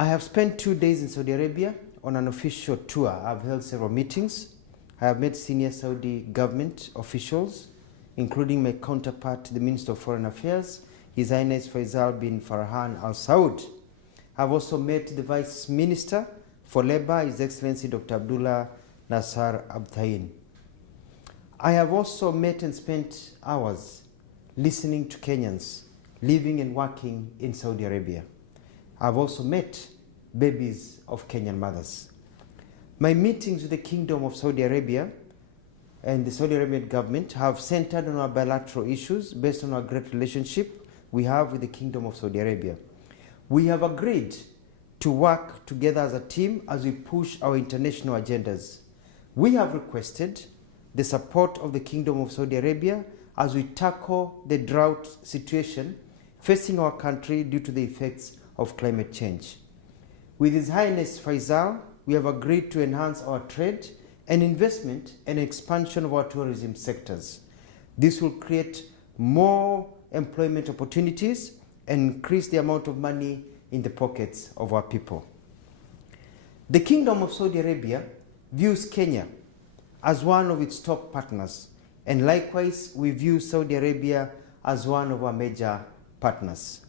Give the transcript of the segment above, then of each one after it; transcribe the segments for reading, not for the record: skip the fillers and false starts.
I have spent 2 days in Saudi Arabia on an official tour. I've held several meetings. I have met senior Saudi government officials, including my counterpart, the Minister of Foreign Affairs, His Highness Faisal bin Farhan Al Saud. I've also met the Vice Minister for Labour, His Excellency Dr. Abdullah Nasser Abtain. I have also met and spent hours listening to Kenyans living and working in Saudi Arabia. I've also met babies of Kenyan mothers. My meetings with the Kingdom of Saudi Arabia and the Saudi Arabian government have centered on our bilateral issues based on our great relationship we have with the Kingdom of Saudi Arabia. We have agreed to work together as a team as we push our international agendas. We have requested the support of the Kingdom of Saudi Arabia as we tackle the drought situation facing our country due to the effects of climate change. With His Highness Faisal, we have agreed to enhance our trade and investment and expansion of our tourism sectors. This will create more employment opportunities and increase the amount of money in the pockets of our people. The Kingdom of Saudi Arabia views Kenya as one of its top partners, and likewise we view Saudi Arabia as one of our major partners.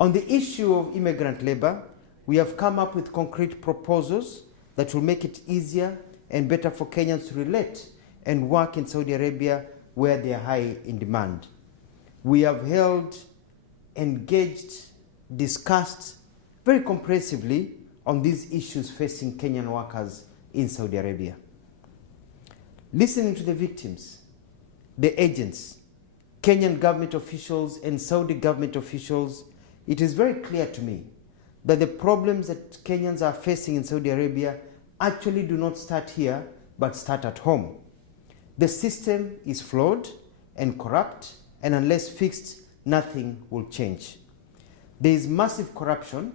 On the issue of immigrant labor, we have come up with concrete proposals that will make it easier and better for Kenyans to relate and work in Saudi Arabia where they are high in demand. We have held, engaged, discussed very comprehensively on these issues facing Kenyan workers in Saudi Arabia. Listening to the victims, the agents, Kenyan government officials and Saudi government officials, it is very clear to me that the problems that Kenyans are facing in Saudi Arabia actually do not start here, but start at home. The system is flawed and corrupt, and unless fixed, nothing will change. There is massive corruption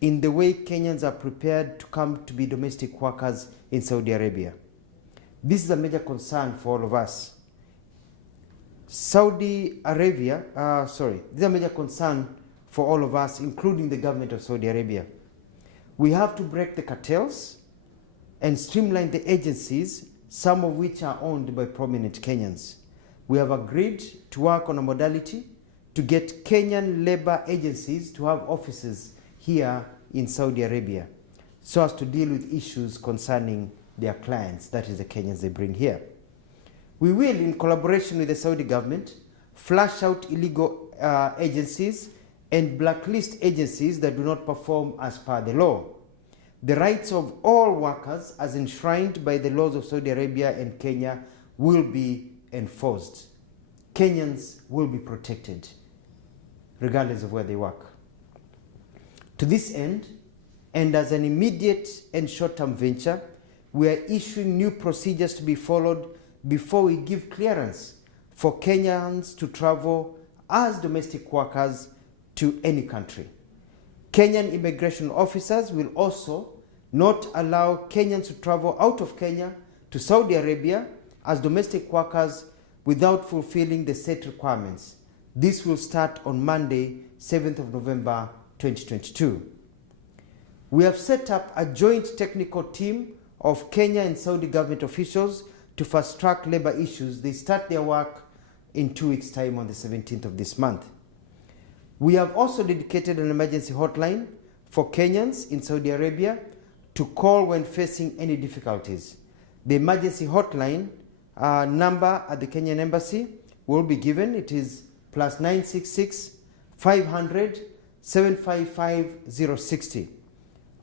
in the way Kenyans are prepared to come to be domestic workers in Saudi Arabia. This is a major concern for all of us. This is a major concern for all of us, including the government of Saudi Arabia. We have to break the cartels and streamline the agencies, some of which are owned by prominent Kenyans. We have agreed to work on a modality to get Kenyan labor agencies to have offices here in Saudi Arabia so as to deal with issues concerning their clients, that is the Kenyans they bring here. We will, in collaboration with the Saudi government, flush out illegal agencies and blacklist agencies that do not perform as per the law. The rights of all workers, as enshrined by the laws of Saudi Arabia and Kenya, will be enforced. Kenyans will be protected, regardless of where they work. To this end, and as an immediate and short-term venture, we are issuing new procedures to be followed before we give clearance for Kenyans to travel as domestic workers to any country. Kenyan immigration officers will also not allow Kenyans to travel out of Kenya to Saudi Arabia as domestic workers without fulfilling the set requirements. This will start on Monday, 7th of November, 2022. We have set up a joint technical team of Kenya and Saudi government officials to fast-track labor issues. They start their work in 2 weeks' time on the 17th of this month. We have also dedicated an emergency hotline for Kenyans in Saudi Arabia to call when facing any difficulties. The emergency hotline number at the Kenyan embassy will be given. It is +966 500 755 060.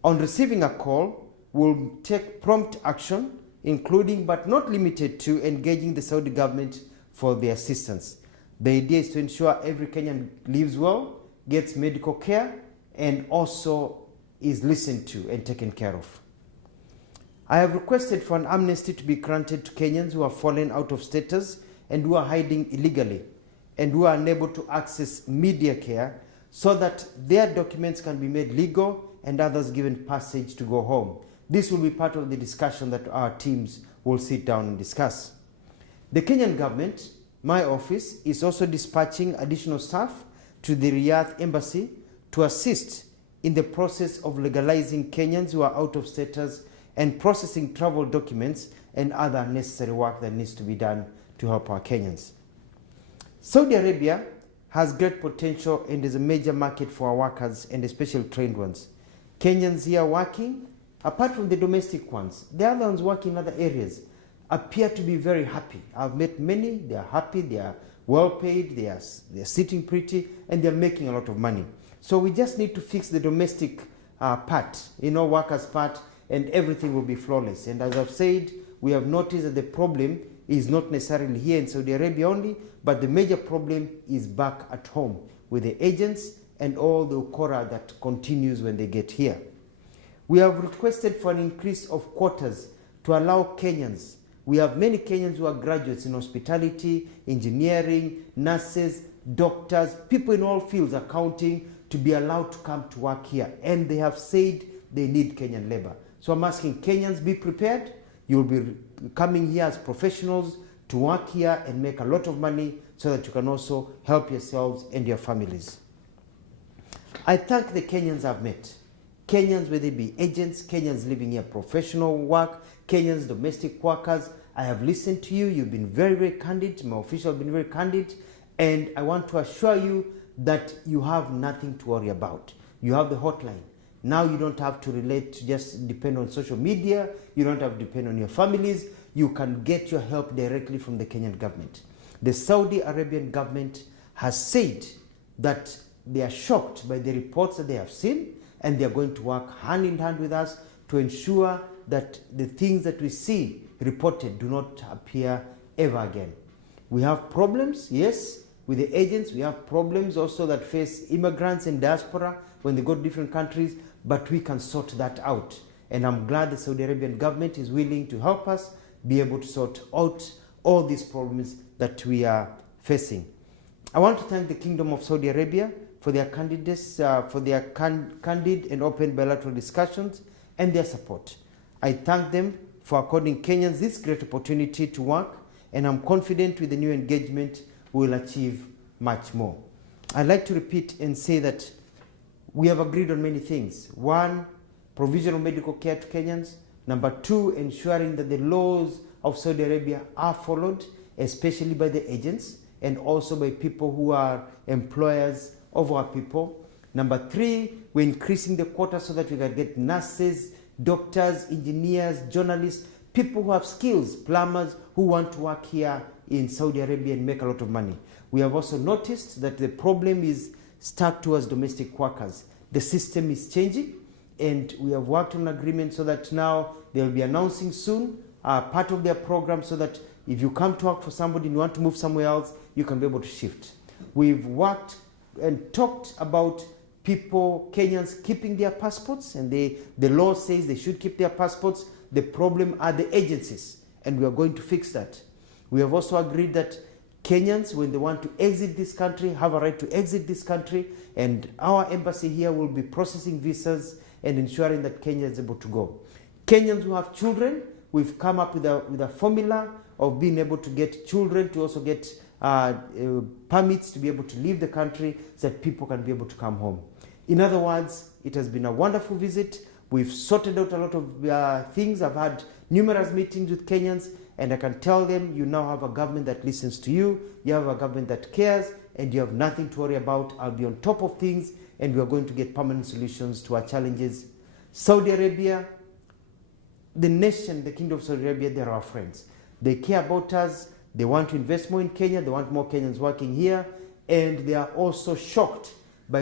On receiving a call, we'll take prompt action, including but not limited to engaging the Saudi government for the assistance. The idea is to ensure every Kenyan lives well, gets medical care, and also is listened to and taken care of. I have requested for an amnesty to be granted to Kenyans who have fallen out of status and who are hiding illegally and who are unable to access media care so that their documents can be made legal and others given passage to go home. This will be part of the discussion that our teams will sit down and discuss. The Kenyan government, my office, is also dispatching additional staff to the Riyadh embassy to assist in the process of legalizing Kenyans who are out of status and processing travel documents and other necessary work that needs to be done to help our Kenyans. Saudi Arabia has great potential and is a major market for our workers, and especially trained ones. Kenyans here working, apart from the domestic ones, the other ones working in other areas, appear to be very happy. I've met many, they are happy, they are well paid, they're sitting pretty, and they're making a lot of money. So we just need to fix the domestic part, workers' part, and everything will be flawless. And as I've said, we have noticed that the problem is not necessarily here in Saudi Arabia only, but the major problem is back at home with the agents and all the ukora that continues when they get here. We have requested for an increase of quotas to allow Kenyans. We have many Kenyans who are graduates in hospitality, engineering, nurses, doctors, people in all fields, accounting, to be allowed to come to work here. And they have said they need Kenyan labor. So I'm asking Kenyans, be prepared. You'll be coming here as professionals to work here and make a lot of money so that you can also help yourselves and your families. I thank the Kenyans I've met. Kenyans, whether they be agents, Kenyans living here, professional work, Kenyans, domestic workers. I have listened to you. You've been very, very candid. My officials have been very candid. And I want to assure you that you have nothing to worry about. You have the hotline. Now you don't have to relate to just depend on social media. You don't have to depend on your families. You can get your help directly from the Kenyan government. The Saudi Arabian government has said that they are shocked by the reports that they have seen, and they are going to work hand in hand with us to ensure that the things that we see reported do not appear ever again. We have problems, yes, with the agents. We have problems also that face immigrants and diaspora when they go to different countries, but we can sort that out. And I'm glad the Saudi Arabian government is willing to help us be able to sort out all these problems that we are facing. I want to thank the Kingdom of Saudi Arabia for their candidates, for their candid and open bilateral discussions and their support. I thank them for according Kenyans this great opportunity to work, and I'm confident with the new engagement we will achieve much more. I'd like to repeat and say that we have agreed on many things. One, provisional medical care to Kenyans. Number two, ensuring that the laws of Saudi Arabia are followed, especially by the agents and also by people who are employers of our people. Number three, we're increasing the quota so that we can get nurses, doctors, engineers, journalists, people who have skills, plumbers who want to work here in Saudi Arabia and make a lot of money. We have also noticed that the problem is stuck towards domestic workers. The system is changing, and we have worked on an agreement so that now they'll be announcing soon part of their program so that if you come to work for somebody and you want to move somewhere else, you can be able to shift. We've worked and talked about people, Kenyans, keeping their passports, and the law says they should keep their passports. The problem are the agencies, and we are going to fix that. We have also agreed that Kenyans, when they want to exit this country, have a right to exit this country, and our embassy here will be processing visas and ensuring that Kenya is able to go. Kenyans who have children, we've come up with a formula of being able to get children to also get permits to be able to leave the country so that people can be able to come home. In other words, it has been a wonderful visit. We've sorted out a lot of things. I've had numerous meetings with Kenyans, and I can tell them you now have a government that listens to you, you have a government that cares, and you have nothing to worry about. I'll be on top of things, and we are going to get permanent solutions to our challenges. Saudi Arabia, the nation, the Kingdom of Saudi Arabia, they're our friends. They care about us. They want to invest more in Kenya. They want more Kenyans working here. And they are also shocked by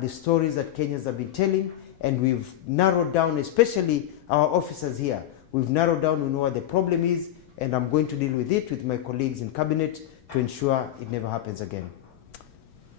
the stories that Kenyans have been telling. And we've narrowed down, especially our officers here. We've narrowed down, we know what the problem is, and I'm going to deal with it with my colleagues in cabinet to ensure it never happens again.